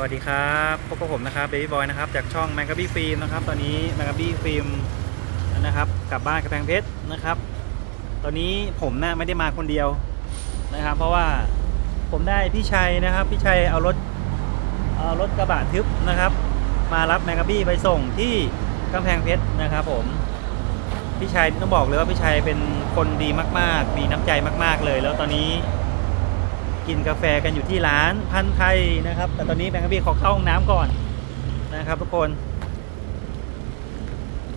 สวัสดีครับพบกับผมนะครับเบบี้บอยนะครับจากช่องแมงกะบี้ฟิล์มนะครับตอนนี้แมงกะบี้ฟิล์มนะครับกลับบ้านกระแพงเพชรนะครับ ตอนนี้ผมนะ่ะไม่ได้มาคนเดียวนะครับ เพราะว่าผมได้พี่ชัยนะครับ พี่ชัยเอารถเอารถกระบะทึบนะครับ มารับแมงกะบี้ไปส่งที่กำแพงเพชรนะครับ ผมพี่ชัยต้องบอกเลยว่าพี่ชัยเป็นคนดีมาก ๆ มีน้ำใจมาก ๆเลย แล้วตอนนี้ กินกาแฟกันอยู่ที่ร้านพันธ์ไทยนะครับ แต่ตอนนี้แบงค์บี้ขอเข้าห้องน้ำก่อนนะครับทุกคน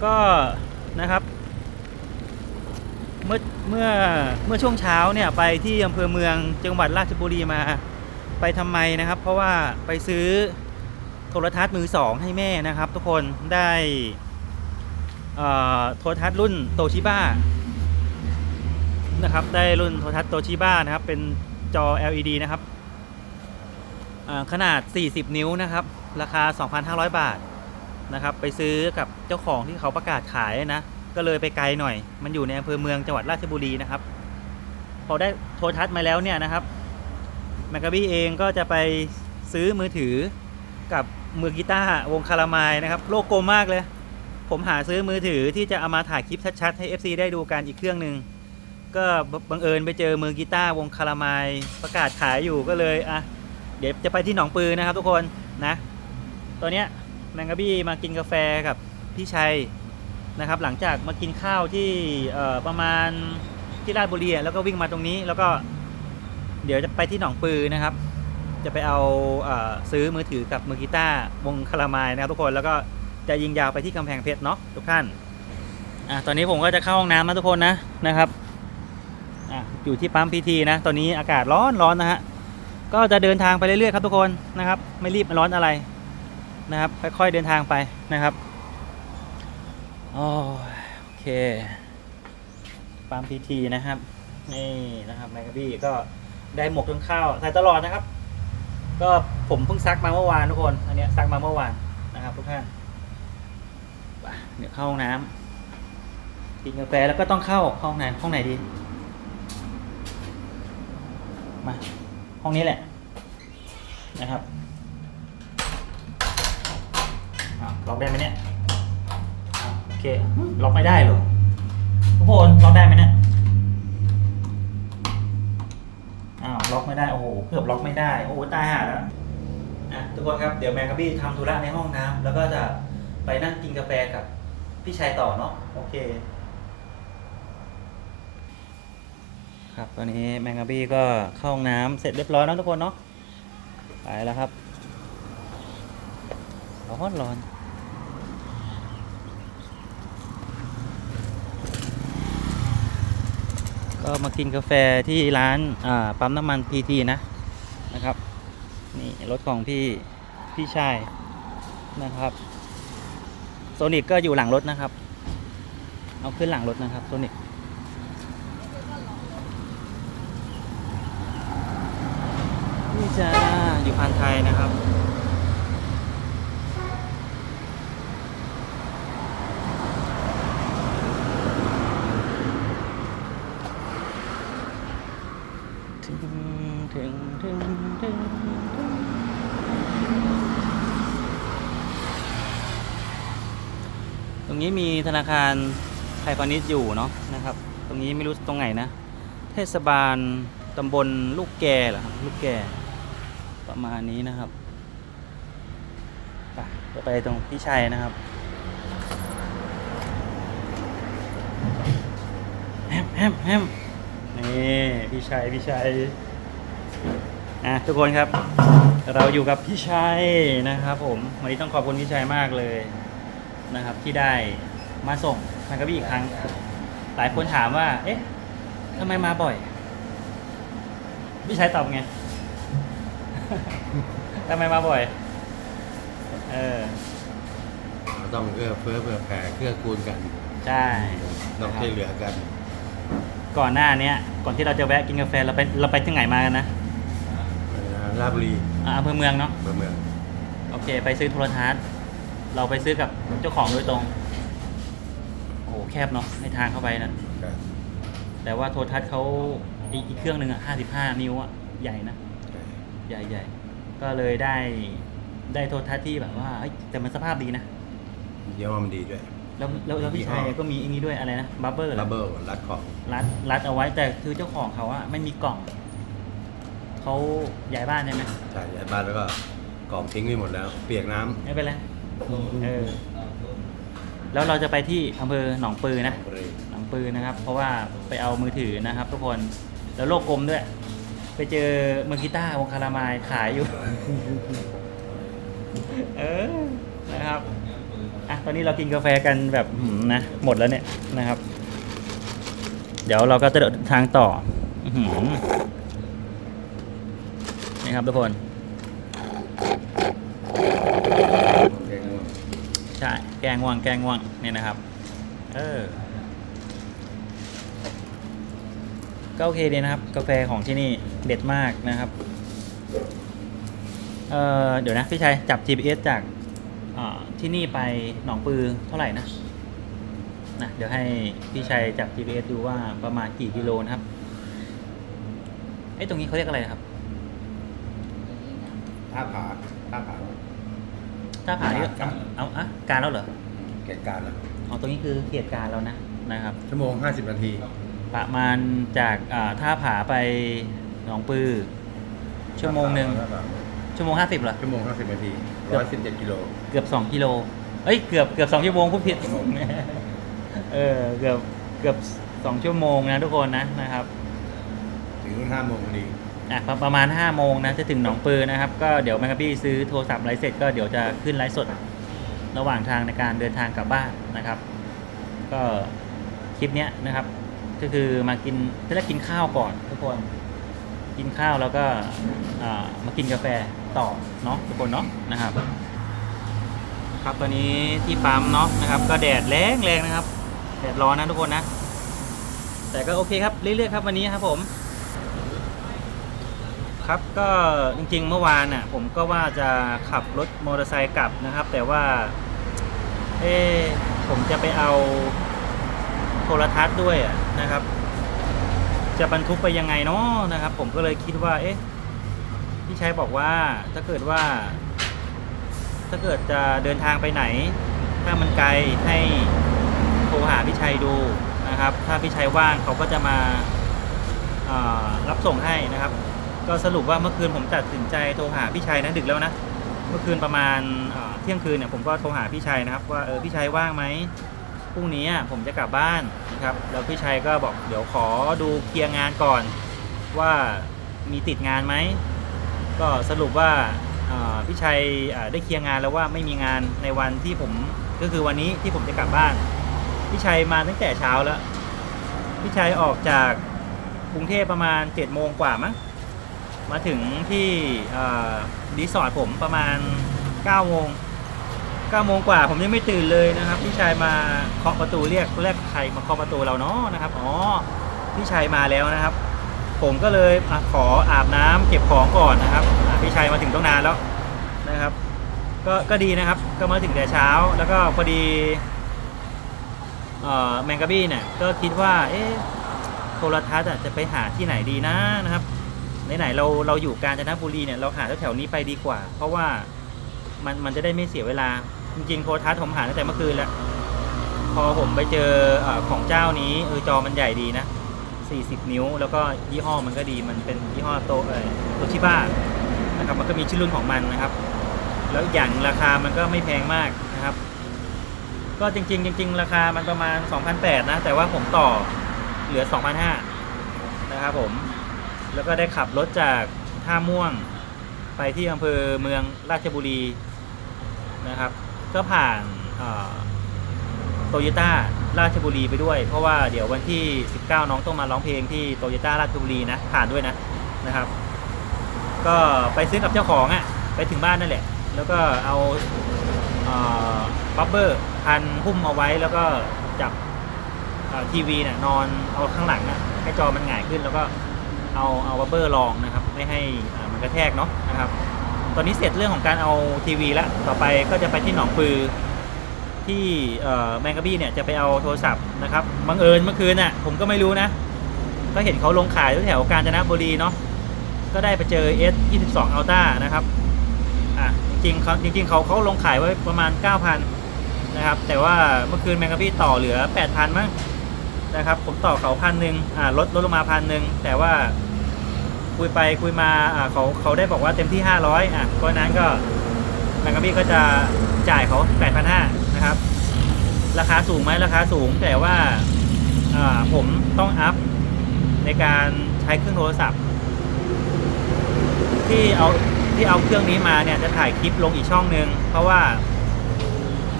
ก็นะครับเมื่อเมื่อเมื่อช่วงเช้าเนี่ยไปที่อำเภอเมืองจังหวัดราชบุรีมาไปทำไมนะครับ เพราะว่าไปซื้อโทรทัศน์มือสองให้แม่นะครับ ทุกคนได้เอ่อโทรทัศน์รุ่นโตชิบ้านะครับได้รุ่นโทรทัศน์โตชิบ้านะครับเป็น จอ LED นะครับขนาด 40 นิ้วนะครับ ราคา 2,500 บาทนะครับ ไปซื้อกับเจ้าของที่เขาประกาศขายนะ ก็เลยไปไกลหน่อย มันอยู่ในอำเภอเมืองจังหวัดราชบุรีนะครับ พอได้โทรทัศน์มาแล้วเนี่ยนะครับแมกกาบี้เองก็จะไปซื้อมือถือกับมือกีตาร์วงคารามายนะครับ โลโก้มากเลย ผมหาซื้อมือถือที่จะเอามาถ่ายคลิปชัดๆให้ FC ได้ดูกันอีกเครื่องหนึ่ง ก็บังเอิญไปเจอมือกีตาร์วงคารามายประกาศขายอยู่ก็เลยอะเดี๋ยวจะไปที่หนองปือนะครับทุกคนนะตัวเนี้ยแมงกะบี้มากินกาแฟกับพี่ชัยนะครับ หลังจากมากินข้าวที่ประมาณที่ราชบุรีแล้วก็วิ่งมาตรงนี้แล้วก็ เดี๋ยวจะไปที่หนองปือนะครับ จะไปเอาเออซื้อมือถือกับมือกีตาร์วงคารามายนะครับทุกคนแล้วก็จะยิงยาวไปที่กำแพงเพชรเนาะทุกท่านอะตอนนี้ผมก็จะเข้าห้องน้ำนะทุกคนนะนะครับ อะอยู่ที่ปั๊มพีทีนะ ตอนนี้อากาศร้อนร้อนนะฮะ ก็จะเดินทางไปเรื่อยๆครับทุกคนนะครับ ไม่รีบไม่ร้อนอะไรนะครับ ค่อยๆเดินทางไปนะครับโอเค ปั๊มพีทีนะครับ นี่นะครับแมกกาบี้ก็ได้หมวกจนข้าวใส่ตลอดนะครับ ก็ผมเพิ่งซักมาเมื่อวานทุกคน อันนี้ซักมาเมื่อวานนะครับทุกท่านเดี๋ยวเข้าห้องน้ำกินกาแฟแล้วก็ต้องเข้าห้องไหนห้องไหนดี มา ห้องนี้แหละนะครับล็อกได้ไหมเนี่ยโอเคล็อกไม่ได้เหรอทุกคนล็อกได้ไหมเนี่ยอ้าวล็อกไม่ได้โอ้โหเกือบล็อกไม่ได้โอ้โหตายห่าแล้วอะทุกคนครับเดี๋ยวแมงกะบี้ทำธุระในห้องน้ำแล้วก็จะไปนั่งกินกาแฟกับพี่ชายต่อเนาะโอเค ครับตอนนี้แมงกะบี้ก็เข้าห้องน้ำเสร็จเรียบร้อยแล้วทุกคนเนาะไปแล้วครับร้อนร้อนก็มากินกาแฟที่ร้านปั๊มน้ำมันพีทีนะนะครับ นี่รถของพี่พี่ชายนะครับโซนิกก็อยู่หลังรถนะครับ เอาขึ้นหลังรถนะครับโซนิก นี่ จ้า อยู่พันไทยนะครับ ถึงถึงถึงถึงตรงนี้มีธนาคารไทยพาณิชย์อยู่เนาะนะครับ ตรงนี้ไม่รู้ตรงไหนนะ เทศบาลตำบลลูกแกเหรอครับลูกแก ประมาณนี้นะครับไปจะไปตรงพี่ชัยนะครับแฮมแฮมแฮมนี่พี่ชัยพี่ชัยอะทุกคนครับ เราอยู่กับพี่ชัยนะครับ ผมวันนี้ต้องขอบคุณพี่ชัยมากเลยนะครับ ที่ได้มาส่งแมงกะบี้อีกครั้ง หลายคนถามว่า เอ๊ะทำไมมาบ่อย พี่ชัยตอบไง ทำไมมาบ่อย เออเราต้องเอื้อเฟื้อเผื่อแผ่เกื้อกูลกันใช่ต้องช่วยเหลือกัน ก่อนหน้าเนี้ย ก่อนที่เราจะแวะกินกาแฟเราไปเราไปที่ไหนมากันนะราชบุรีอ่าอำเภอเมืองเนาะเมืองเมือง โอเค ไปซื้อโทรทัศน์ เราไปซื้อกับเจ้าของโดยตรง โอ้โหแคบเนาะให้ทางเข้าไปนะครับแต่ว่าโทรทัศน์เขาอีกอีกเครื่องหนึ่งอะห้าสิบห้านิ้วอะ ใหญ่นะ ใช่ใหญ่ใหญ่ก็เลยได้ได้โทรทัศน์ที่แบบว่าเอ้ยแต่มันสภาพดีนะ เยี่ยมว่ามันดีด้วย แล้วแล้วแล้วพี่ชัยก็มีอันนี้ด้วยอะไรนะบับเบิ้ลรับเบิลรัดของรัดรัดเอาไว้แต่คือเจ้าของเขาอะไม่มีกล่องเขาย้ายบ้านใช่ไหมใช่ย้ายบ้านแล้วก็กล่องทิ้งไปหมดแล้ว เปียกน้ำไม่เป็นไรเออแล้วเราจะไปที่อำเภอหนองปือนะเลยหนองปือนะครับ เพราะว่าไปเอามือถือนะครับ ทุกคนแล้วโลกกลมด้วย ไปเจอมือกีตาร์วงคารามายขายอยู่ เออ นะครับ อะ ตอนนี้เรากินกาแฟกันแบบหืมนะ หมดแล้วเนี่ยนะครับ เดี๋ยวเราก็จะเดินทางต่ออื้อหือนี่ครับทุกคน ใช่ แกงง่วงแกงง่วงนี่นะครับ เออ ก็โอเคดีนะครับ กาแฟของที่นี่เด็ดมากนะครับ เออเดี๋ยวนะพี่ชัยจับ GPS จากอ่าที่นี่ไปหนองปือเท่าไหร่นะนะเดี๋ยวให้พี่ชัยจับ GPS ดูว่าประมาณกี่กิโลนะครับไอ้ยตรงนี้เขาเรียกอะไรนะครับท่าผาท่าผาถ้าผ่านนี่ครับเอาเอาอะการแล้วเหรอแก่การแล้วอ๋อตรงนี้คือเขตการแล้วนะนะครับ ชั่วโมง50นาที ประมาณจากอ่าท่าผาไปหนองปือ ชั่วโมงหนึ่งชั่วโมงห้าสิบเหรอ ชั่วโมง50นาที117กิโลเกือบสองกิโล เอ้ยเกือบเกือบสองชั่วโมงพูดผิดชั่วโมงเออเกือบเกือบสองชั่วโมงนะทุกคนนะนะครับ ถึงนู่น5โมงพอดีอะประประมาณ5โมงนะจะถึงหนองปือนะครับ ก็เดี๋ยวแมกกาบี้ซื้อโทรศัพท์ไลฟ์เสร็จก็เดี๋ยวจะขึ้นไลฟ์สด ระหว่างทางในการเดินทางกลับบ้านนะครับ ก็คลิปเนี้ยนะครับ ก็คือมากินจะได้กินข้าวก่อนทุกคน กินข้าวแล้วก็มากินกาแฟต่อเนาะทุกคนเนาะนะครับ ครับตอนนี้ที่ปั๊มเนาะนะครับ ก็แดดแรงแรงนะครับ แดดร้อนนะทุกคนนะ แต่ก็โอเคครับเรื่อยๆครับวันนี้ครับผม ครับก็จริงๆเมื่อวานน่ะผมก็ว่าจะขับรถมอเตอร์ไซค์กลับนะครับ แต่ว่า เอ๊ผมจะไปเอา โทรทัศน์ด้วยนะครับ จะบรรทุกไปยังไงเนาะนะครับ ผมก็เลยคิดว่า เอ๊ะพี่ชัยบอกว่าถ้าเกิดว่า ถ้าเกิดจะเดินทางไปไหน ถ้ามันไกลให้โทรหาพี่ชัยดูนะครับ ถ้าพี่ชัยว่างเขาก็จะมาเอ่อรับส่งให้นะครับ ก็สรุปว่าเมื่อคืนผมตัดสินใจโทรหาพี่ชัยนะดึกแล้วนะเมื่อคืนประมาณเอ่อเที่ยงคืนเนี่ยผมก็โทรหาพี่ชัยนะครับ ว่าเออพี่ชัยว่างไหม พรุ่งนี้ผมจะกลับบ้านนะครับ แล้วพี่ชัยก็บอกเดี๋ยวขอดูเคลียร์งานก่อนว่ามีติดงานไหม ก็สรุปว่าพี่ชัยได้เคลียร์งานแล้วว่าไม่มีงานในวันที่ผมก็คือวันนี้ที่ผมจะกลับบ้าน พี่ชัยมาตั้งแต่เช้าแล้ว พี่ชัยออกจากกรุงเทพประมาณ7จ็ดโมงกว่ามั้ง มาถึงที่รีสอร์ทผมประมาณ9โมง 9โมงกว่าผมยังไม่ตื่นเลยนะครับ พี่ชายมาเคาะประตูเรียกเรียกใครมาเคาะประตูเราเนาะนะครับอ๋อพี่ชายมาแล้วนะครับ ผมก็เลยอขออาบน้ำเก็บของก่อนนะครับพี่ชายมาถึงต้องนานแล้วนะครับ ก็ก็ดีนะครับ ก็มาถึงแต่เช้า แล้วก็พอดีเออแมงกะบี้เนี่ยก็คิดว่าเอ๊ะโทรทัศน์จะไปหาที่ไหนดีนะนะครับไหนๆเราเราอยู่กาญจนบุรีเนี่ยเราหาแถวๆนี้ไปดีกว่า เพราะว่ามันมันจะได้ไม่เสียเวลา จริงๆโทรทัศน์ผมหาตั้งแต่เมื่อคืนแล้ว พอผมไปเจออของเจ้านี้เออจอมันใหญ่ดีนะ 40 นิ้ว แล้วก็ยี่ห้อมันก็ดีมันเป็นยี่ห้อโตเออโตชิบ้านะครับมันก็มีชื่อรุ่นของมันนะครับ แล้วอย่างหนึ่งราคามันก็ไม่แพงมากนะครับ ก็จริง ๆ จริง ๆ ราคามันประมาณ 2,800นะ แต่ว่าผมต่อเหลือ 2,500นะครับผมแล้วก็ได้ขับรถจากท่าม่วงไปที่อำเภอเมืองราชบุรีนะครับ ก็ผ่านโตโยต้าราชบุรีไปด้วย เพราะว่าเดี๋ยววันที่ 19 น้องต้องมาร้องเพลงที่โตโยต้าราชบุรีนะผ่านด้วยนะนะครับ ก็ไปซื้อกับเจ้าของอะ่ะไปถึงบ้านนั่นแหละ แล้วก็เอาบับเบอร์พันหุ้มเอาไว้แล้วก็จับทีวีเนี่ยนอนเอาข้างหลังอะให้จอมันหงายขึ้นแล้วก็เอาเอาบับเบอร์รองนะครับ ไม่ให้มันกระแทกเนาะนะครับ ตอนนี้เสร็จเรื่องของการเอาทีวีแล้ว ต่อไปก็จะไปที่หนองปือ ที่แมงกะบี้เนี่ยจะไปเอาโทรศัพท์นะครับบังเอิญเมื่อคืนน่ะผมก็ไม่รู้นะ ก็เห็นเขาลงขายแถวกาญจนบุรีเนาะก็ได้ไปเจอ S 22 Ultra นะครับอะจริงเขาจริงๆเขาเขาลงขายไว้ประมาณ 9,000 นะครับ แต่ว่าเมื่อคืนแมงกะพี่ต่อเหลือ 8,000มั้งนะครับ ผมต่อเขาพันหนึ่งอ่าลดลดลงมาพันหนึ่งแต่ว่า คุยไปคุยมาเขาเขาได้บอกว่าเต็มที่ 500อะเพราะนั้นก็แมงกะพี่ก็จะจ่ายเขา8,500นะครับ ราคาสูงไหมราคาสูงแต่ว่าผมต้องอัพในการใช้เครื่องโทรศัพท์ ที่เอาที่เอาเครื่องนี้มาเนี่ยจะถ่ายคลิปลงอีกช่องหนึ่งเพราะว่า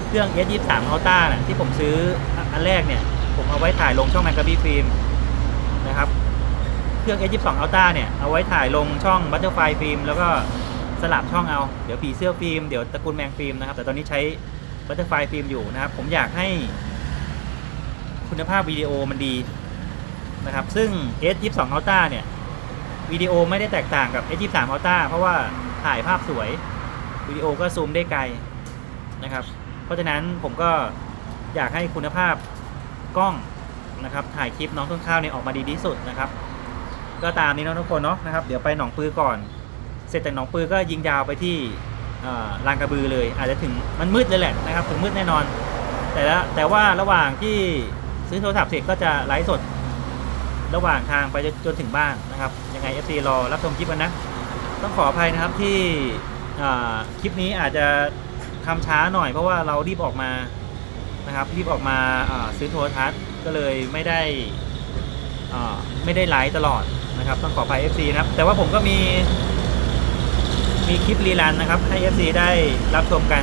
เครื่อง S23 Ultra น่ะที่ผมซื้ออันแรกเนี่ย ผมเอาไว้ถ่ายลงช่องแมงกะบี้ฟิล์มนะครับ เครื่อง S22 Ultra เนี่ย เอาไว้ถ่ายลงช่อง Butterfly ฟิล์มแล้วก็สลับช่องเอา เดี๋ยวผีเสื้อฟิล์ม เดี๋ยวตระกูลแมงฟิล์มนะครับ แต่ตอนนี้ใช้ Butterfly ฟิล์มอยู่นะครับ ผมอยากให้คุณภาพวิดีโอมันดีนะครับ ซึ่ง S22 Ultra เนี่ยวิดีโอไม่ได้แตกต่างกับ S23 Ultra เพราะว่าถ่ายภาพสวยวิดีโอก็ซูมได้ไกลนะครับ เพราะฉะนั้นผมก็อยากให้คุณภาพกล้องนะครับถ่ายคลิปน้องต้นข้าวเนี่ยออกมาดีที่สุดนะครับ ก็ตามนี้นะทุกคนเนาะนะครับเดี๋ยวไปหนองปือก่อน เสร็จจากหนองปือก็ยิงยาวไปที่ลานกระบือเลย อาจจะถึงมันมืดเลยแหละนะครับถึงมืดแน่นอน แต่ละแต่ว่าระหว่างที่ซื้อโทรศัพท์เสร็จก็จะไลฟ์สด ระหว่างทางไปจนจนถึงบ้านนะครับยังไง FC รอรับชมคลิปกันนะต้องขออภัยนะครับที่คลิปนี้อาจจะทำช้าหน่อยเพราะว่าเรารีบออกมานะครับรีบออกมาาซื้อโทรทัศน์ก็เลยไม่ได้ไม่ได้ไลฟ์ตลอด นะครับต้องขออภัย FC นะครับ แต่ว่าผมก็มีมีคลิปรีลันนะครับ ให้ FC ได้รับชมกัน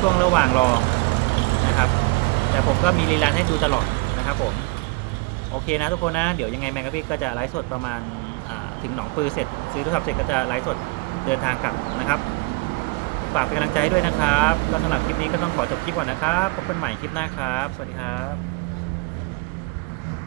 ช่วงระหว่างรอนะครับ แต่ผมก็มีรีลันให้ดูตลอดนะครับผม โอเคนะทุกคนนะ เดี๋ยวยังไงแมงกะพี่ก็จะไลฟ์สดประมาณถึงหนองปือเสร็จ ซื้อโทรศัพท์เสร็จก็จะไลฟ์สดเดินทางกลับนะครับ ฝากเป็นกำลังใจให้ด้วยนะครับก็สำหรับคลิปนี้ก็ต้องขอจบคลิปก่อนนะครับพบกันใหม่คลิปหน้าครับ สวัสดีครับ